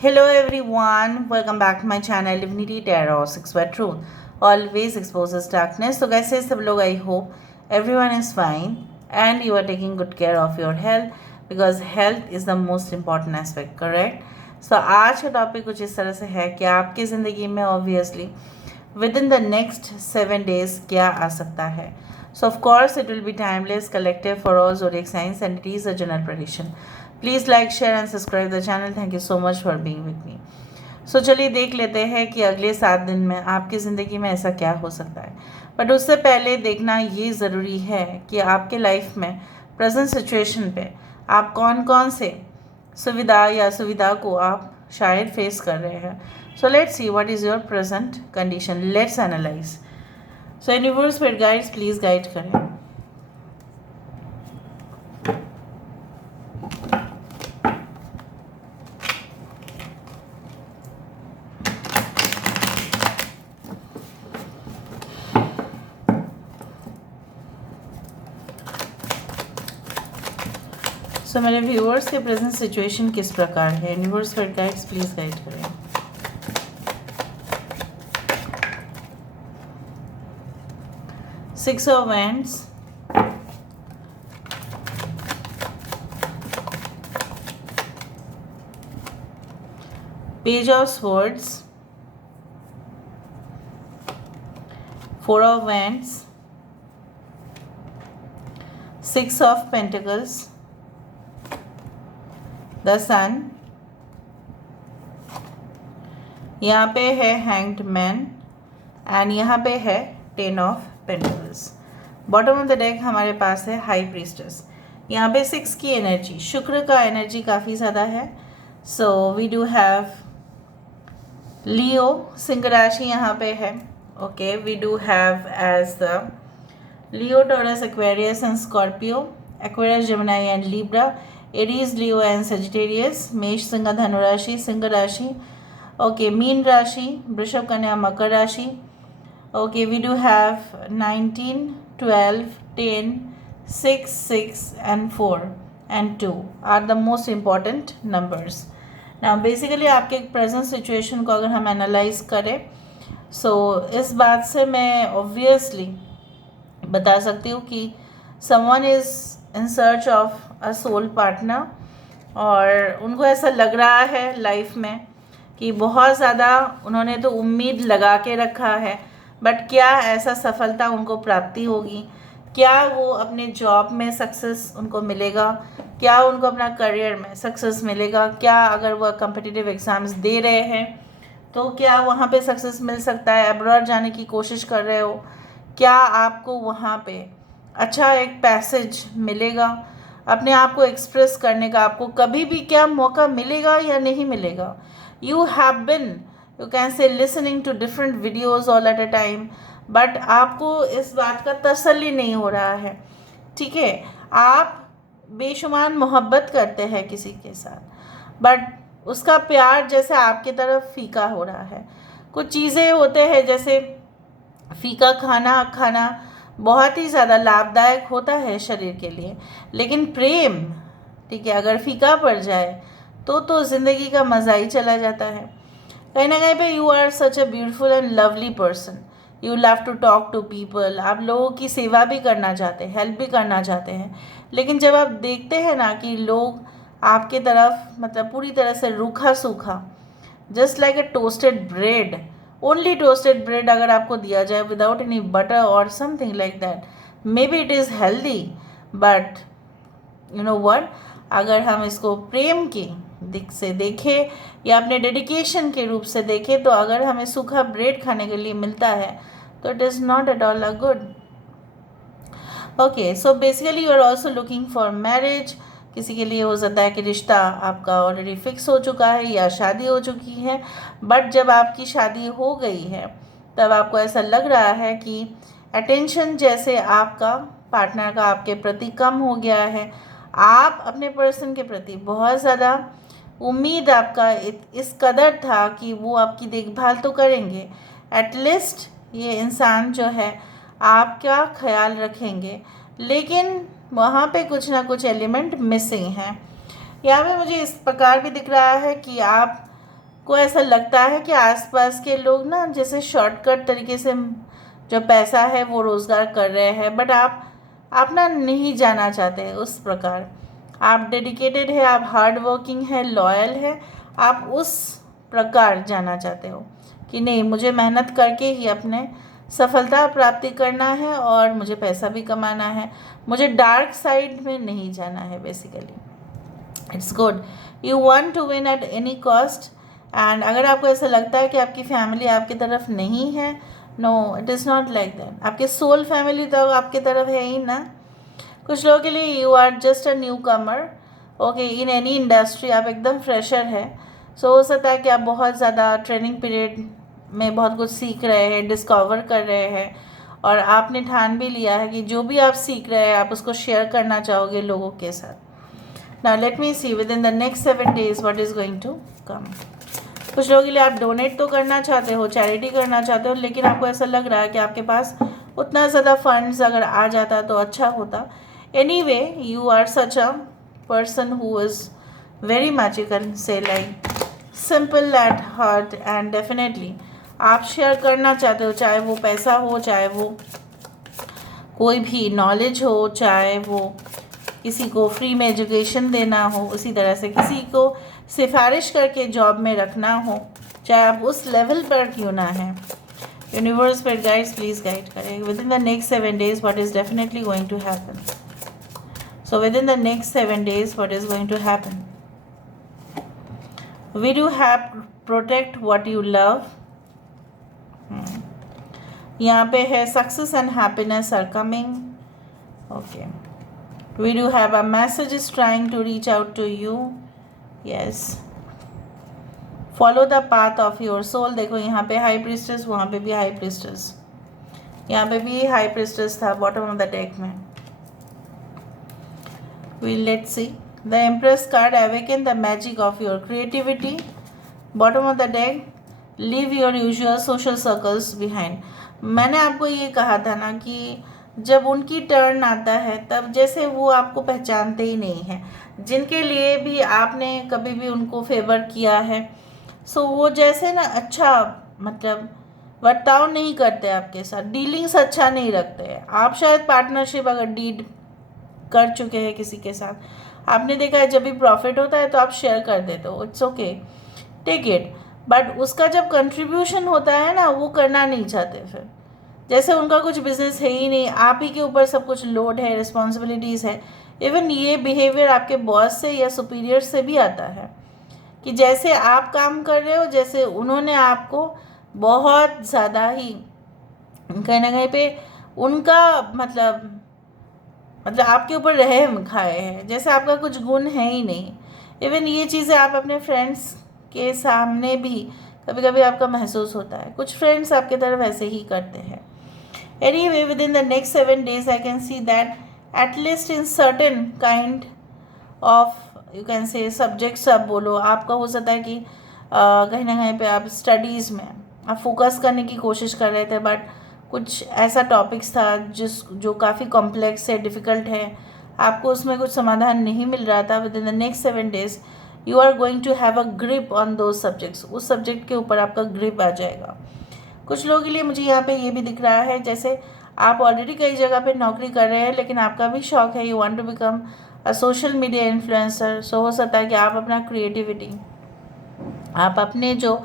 Hello everyone, welcome back to my channel Divinity Tarot 6 Word Truth. Always exposes darkness. So guys, सब लोग I hope everyone is fine and you are taking good care of your health because health is the most important aspect, correct? So आज का topic कुछ इस तरह से है कि आपकी ज़िंदगी में obviously within the next 7 days क्या आ सकता है. So of course it will be timeless, collective for all zodiac signs and it is a general prediction. Please like share and subscribe the channel. Thank you so much for being with me. So चलिए देख लेते हैं कि अगले 7 दिन में आपकी ज़िंदगी में ऐसा क्या हो सकता है. बट उससे पहले देखना ये ज़रूरी है कि आपके लाइफ में प्रेजेंट सिचुएशन पे आप कौन कौन से सुविधा को आप शायद फेस कर रहे हैं. So let's see what is your present condition. Let's analyse. So universe spirit guides please guide करें. सो मेरे व्यूअर्स के प्रेजेंट सिचुएशन किस प्रकार है. Universe spirit guides please guide करें. Six of wands, page of swords, four of wands, six of pentacles, the sun, यहाँ पे है हैंग्ड मैन एंड यहाँ पे है 10 of pentacles. Bottom of the deck हमारे पास है हाई प्रीस्टेस. यहाँ पे 6 की एनर्जी, शुक्र का एनर्जी काफ़ी ज़्यादा है. So we do have Leo, सिंह राशि यहाँ पे है. Okay, we do have as the Leo, Taurus, Aquarius and Scorpio, Aquarius, Gemini and Libra, Aries, Leo and Sagittarius, मेष, सिंह, धनु राशि, सिंह राशि. ओके, मीन राशि, वृषभ, कन्या, मकर राशि. Okay, we do have 19, 12, 10, 6, 6 and 4 and 2 are the most important numbers. Now basically आपके प्रेजेंट सिचुएशन को अगर हम एनालाइज करें इस बात से मैं ऑब्वियसली बता सकती हूँ कि someone is in search of a soul partner और उनको ऐसा लग रहा है लाइफ में कि बहुत ज़्यादा उन्होंने तो उम्मीद लगा के रखा है. बट क्या ऐसा सफलता उनको प्राप्ति होगी? क्या वो अपने जॉब में सक्सेस उनको मिलेगा? क्या उनको अपना करियर में सक्सेस मिलेगा? क्या अगर वह कम्पिटिटिव एग्ज़ाम्स दे रहे हैं तो क्या वहाँ पे सक्सेस मिल सकता है? अब्रॉड जाने की कोशिश कर रहे हो, क्या आपको वहाँ पे अच्छा एक पैसेज मिलेगा? अपने आप को एक्सप्रेस करने का आपको कभी भी क्या मौका मिलेगा या नहीं मिलेगा? You have been, you can say listening to different videos all at a time, but आपको इस बात का तसल्ली नहीं हो रहा है. ठीक है, आप बेशुमार मोहब्बत करते हैं किसी के साथ बट उसका प्यार जैसे आपकी तरफ फीका हो रहा है. कुछ चीज़ें होते हैं जैसे फीका खाना बहुत ही ज़्यादा लाभदायक होता है शरीर के लिए, लेकिन प्रेम, ठीक है, अगर फीका पड़ जाए तो ज़िंदगी का मज़ा ही चला जाता है. कहीं ना कहीं पे you are such a beautiful and lovely person. You love to talk to people. आप लोगों की सेवा भी करना चाहते हैं, हेल्प भी करना चाहते हैं, लेकिन जब आप देखते हैं ना कि लोग आपके तरफ मतलब पूरी तरह से रूखा सूखा, जस्ट लाइक अ toasted bread, only toasted bread अगर आपको दिया जाए विदाउट एनी बटर और something like that, may be it is healthy but you know what, अगर हम इसको प्रेम की दिख से देखें या अपने डेडिकेशन के रूप से देखें तो अगर हमें सूखा ब्रेड खाने के लिए मिलता है तो it is not at all a good. Okay, so basically you are also looking for marriage. किसी के लिए हो सकता है कि रिश्ता आपका ऑलरेडी फिक्स हो चुका है या शादी हो चुकी है, बट जब आपकी शादी हो गई है तब आपको ऐसा लग रहा है कि अटेंशन जैसे आपका पार्टनर का आपके प्रति कम हो गया है. आप अपने पर्सन के प्रति बहुत ज़्यादा उम्मीद आपका इस कदर था कि वो आपकी देखभाल तो करेंगे, एटलीस्ट ये इंसान जो है आपका ख्याल रखेंगे, लेकिन वहाँ पे कुछ ना कुछ एलिमेंट मिसिंग है. यहाँ पे मुझे इस प्रकार भी दिख रहा है कि आप को ऐसा लगता है कि आसपास के लोग ना जैसे शॉर्टकट तरीके से जो पैसा है वो रोज़गार कर रहे हैं, बट आप ना नहीं जाना चाहते उस प्रकार। आप डेडिकेटेड है, आप हार्ड वर्किंग है, लॉयल है, आप उस प्रकार जाना चाहते हो कि नहीं, मुझे मेहनत करके ही अपने सफलता प्राप्ति करना है और मुझे पैसा भी कमाना है, मुझे डार्क साइड में नहीं जाना है basically. It's good, you want to win at any cost. And अगर आपको ऐसा लगता है कि आपकी फैमिली आपकी तरफ नहीं है, no, it is not like that. आपके सोल फैमिली तो आपकी तरफ है ही ना। कुछ लोगों के लिए you are just a newcomer, okay, in any industry, आप एकदम फ्रेशर है। सो हो सकता है कि आप बहुत ज़्यादा ट्रेनिंग पीरियड में बहुत कुछ सीख रहे हैं, डिस्कवर कर रहे हैं, और आपने ठान भी लिया है कि जो भी आप सीख रहे हैं आप उसको शेयर करना चाहोगे लोगों के साथ। Now let me see within the next 7 days what is going to come. कुछ लोगों के लिए आप डोनेट तो करना चाहते हो, चैरिटी करना चाहते हो, लेकिन आपको ऐसा लग रहा है कि आपके पास उतना ज़्यादा फंड्स अगर आ जाता तो अच्छा होता। Anyway, you are such a person who is very much, you can say like simple at heart, and definitely आप शेयर करना चाहते हो, चाहे वो पैसा हो, चाहे वो कोई भी नॉलेज हो, चाहे वो किसी को फ्री में एजुकेशन देना हो, उसी तरह से किसी को सिफारिश करके जॉब में रखना हो, चाहे आप उस लेवल पर क्यों ना है। यूनिवर्स पर गाइड्स प्लीज़ गाइड करें within the next 7 days what is definitely going to happen. So within the next 7 days what is going to happen. We do have protect what you love. यहाँ पे है success and happiness are coming, okay. We do have a message is trying to reach out to you, yes. Follow the path of your soul. देखो यहाँ पे high priestess, वहाँ पे भी high priestess, यहाँ पे भी हाई प्रिस्टेस था बॉटम ऑफ द डेक में। We let's see the empress card, awaken the magic of your creativity. Bottom of the deck, leave your usual social circles behind. मैंने आपको ये कहा था ना कि जब उनकी टर्न आता है तब जैसे वो आपको पहचानते ही नहीं हैं, जिनके लिए भी आपने कभी भी उनको फेवर किया है, सो वो जैसे ना अच्छा मतलब बर्ताव नहीं करते आपके साथ, डीलिंग्स अच्छा नहीं रखते हैं। आप शायद पार्टनरशिप अगर डीड कर चुके हैं किसी के साथ, आपने देखा है जब भी प्रॉफिट होता है तो आप शेयर कर देते हो, it's okay, take it, but उसका जब कंट्रीब्यूशन होता है ना वो करना नहीं चाहते। फिर जैसे उनका कुछ बिजनेस है ही नहीं, आप ही के ऊपर सब कुछ लोड है, रिस्पॉन्सिबिलिटीज़ है। इवन ये बिहेवियर आपके बॉस से या सुपीरियर से भी आता है कि जैसे आप काम कर रहे हो, जैसे उन्होंने आपको बहुत ज़्यादा ही कहीं ना कहीं पे उनका मतलब आपके ऊपर रहम खाए हैं, जैसे आपका कुछ गुण है ही नहीं। इवन ये चीज़ें आप अपने फ्रेंड्स के सामने भी कभी कभी आपका महसूस होता है। कुछ फ्रेंड्स आपकी तरफ ऐसे ही करते हैं। Anyway, with in the next 7 days I can see that at least in certain kind of you can से सब्जेक्ट्स आप बोलो, आपका हो सकता है कि कहीं ना कहीं पे आप स्टडीज़ में आप फोकस करने की कोशिश कर रहे थे, बट कुछ ऐसा टॉपिक्स था जो काफ़ी कॉम्प्लेक्स है, डिफ़िकल्ट है, आपको उसमें कुछ समाधान नहीं मिल रहा था। Within the next 7 days you are going to have a grip on those subjects, उस सब्जेक्ट के ऊपर आपका ग्रिप आ जाएगा। कुछ लोगों के लिए मुझे यहाँ पे ये भी दिख रहा है जैसे आप ऑलरेडी कई जगह पे नौकरी कर रहे हैं, लेकिन आपका भी शौक है, you want to become a social media influencer. So हो सकता है कि आप अपना क्रिएटिविटी, आप अपने जो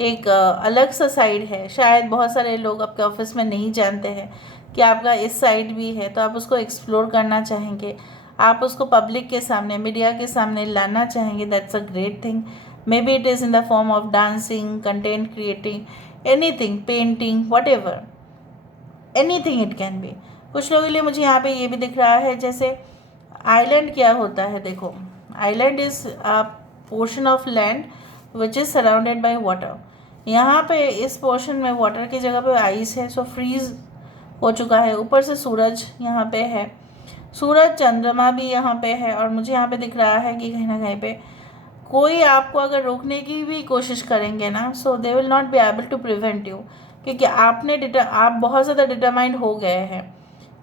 एक अलग सा साइड है, शायद बहुत सारे लोग आपके ऑफिस में नहीं जानते हैं कि आपका इस साइड भी है, तो आप उसको एक्सप्लोर करना चाहेंगे, आप उसको पब्लिक के सामने, मीडिया के सामने लाना चाहेंगे। That's a great thing. May be it is in the form of dancing, content creating, anything, painting, what ever, anything it can be. कुछ लोगों के लिए मुझे यहाँ पे ये भी दिख रहा है जैसे आइलैंड क्या होता है। देखो, island is a portion of land which is surrounded by water. यहाँ पे इस पोर्शन में वाटर की जगह पे आइस है, सो फ्रीज हो चुका है। ऊपर से सूरज यहाँ पे है, सूरज चंद्रमा भी यहाँ पे है, और मुझे यहाँ पे दिख रहा है कि कहीं ना कहीं पे कोई आपको अगर रोकने की भी कोशिश करेंगे ना, so they will not be able to prevent you, क्योंकि आप बहुत ज़्यादा डिटरमाइंड हो गए हैं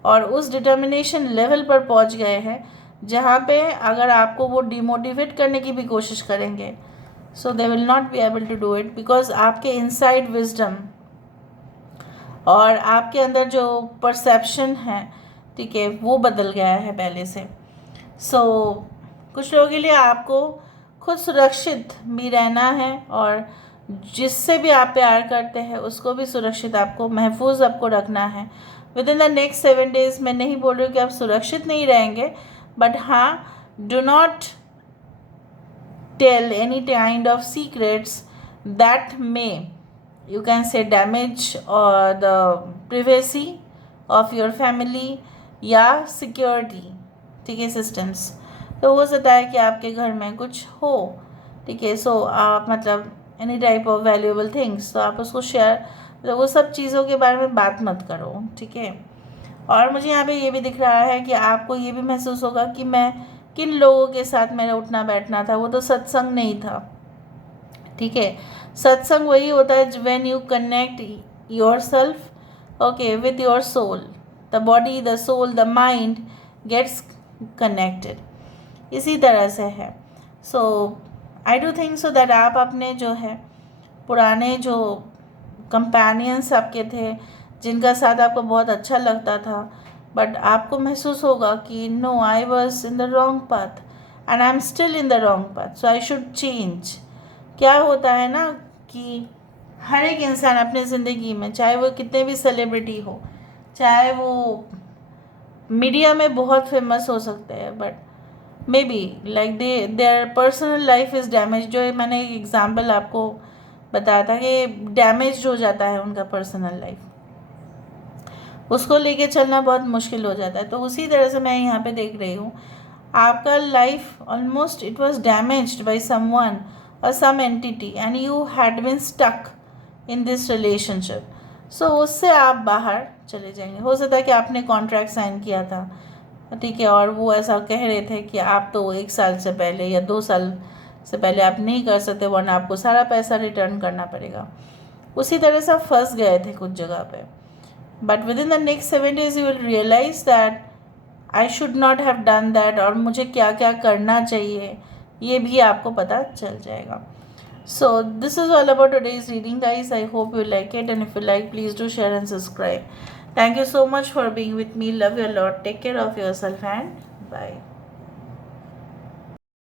और उस डिटर्मिनेशन लेवल पर पहुँच गए हैं जहाँ पे अगर आपको वो डिमोटिवेट करने की भी कोशिश करेंगे so they will not be able to do it, because आपके इनसाइड विजडम और आपके अंदर जो परसेप्शन है, ठीक है, वो बदल गया है पहले से। सो कुछ लोगों के लिए आपको खुद सुरक्षित भी रहना है, और जिससे भी आप प्यार करते हैं उसको भी सुरक्षित, आपको महफूज आपको रखना है। With in the next 7 days मैं नहीं बोल रही हूँ कि आप सुरक्षित नहीं रहेंगे, बट हाँ, do not tell any kind of secrets that may, you can say, damage or the privacy of your family या सिक्योरिटी, ठीक है, सिस्टम्स। तो हो सकता है कि आपके घर में कुछ हो, ठीक है, सो आप मतलब any type of valuable things, तो आप उसको शेयर, तो वो सब चीज़ों के बारे में बात मत करो, ठीक है। और मुझे यहाँ पे ये भी दिख रहा है कि आपको ये भी महसूस होगा कि मैं किन लोगों के साथ मेरा उठना बैठना था, वो तो सत्संग नहीं था, ठीक है। सत्संग वही होता है when you connect yourself, okay, with your soul, the body, the soul, the mind gets connected, इसी तरह से है। So I do think so that आप अपने जो है पुराने जो कंपेनियंस आपके थे, जिनका साथ आपको बहुत अच्छा लगता था, बट आपको महसूस होगा कि no, I was in the wrong path and I am still in the wrong path, so I should change. क्या होता है ना कि हर एक इंसान अपने ज़िंदगी में, चाहे वो कितने भी सेलिब्रिटी हो, चाहे वो मीडिया में बहुत फेमस हो सकते हैं, but may be like their personal life is damage. जो मैंने एक एग्जाम्पल आपको बताया था कि डैमेज हो जाता है उनका पर्सनल लाइफ, उसको लेके चलना बहुत मुश्किल हो जाता है। तो उसी तरह से मैं यहाँ पे देख रही हूँ, आपका life almost it was damaged by someone or some entity and you had been stuck in this relationship, so उससे आप बाहर चले जाएंगे। हो सकता है कि आपने कॉन्ट्रैक्ट साइन किया था, ठीक है, और वो ऐसा कह रहे थे कि आप तो 1 साल से पहले या 2 साल से पहले आप नहीं कर सकते, वरना आपको सारा पैसा रिटर्न करना पड़ेगा। उसी तरह से आप फंस गए थे कुछ जगह पे, but within the next 7 days you will realize that I should not have done that, और मुझे क्या क्या करना चाहिए ये भी आपको पता चल जाएगा। So this is all about today's reading guys, I hope you like it, and if you like please do share and subscribe. Thank you so much for being with me, love you a lot, take care of yourself and bye.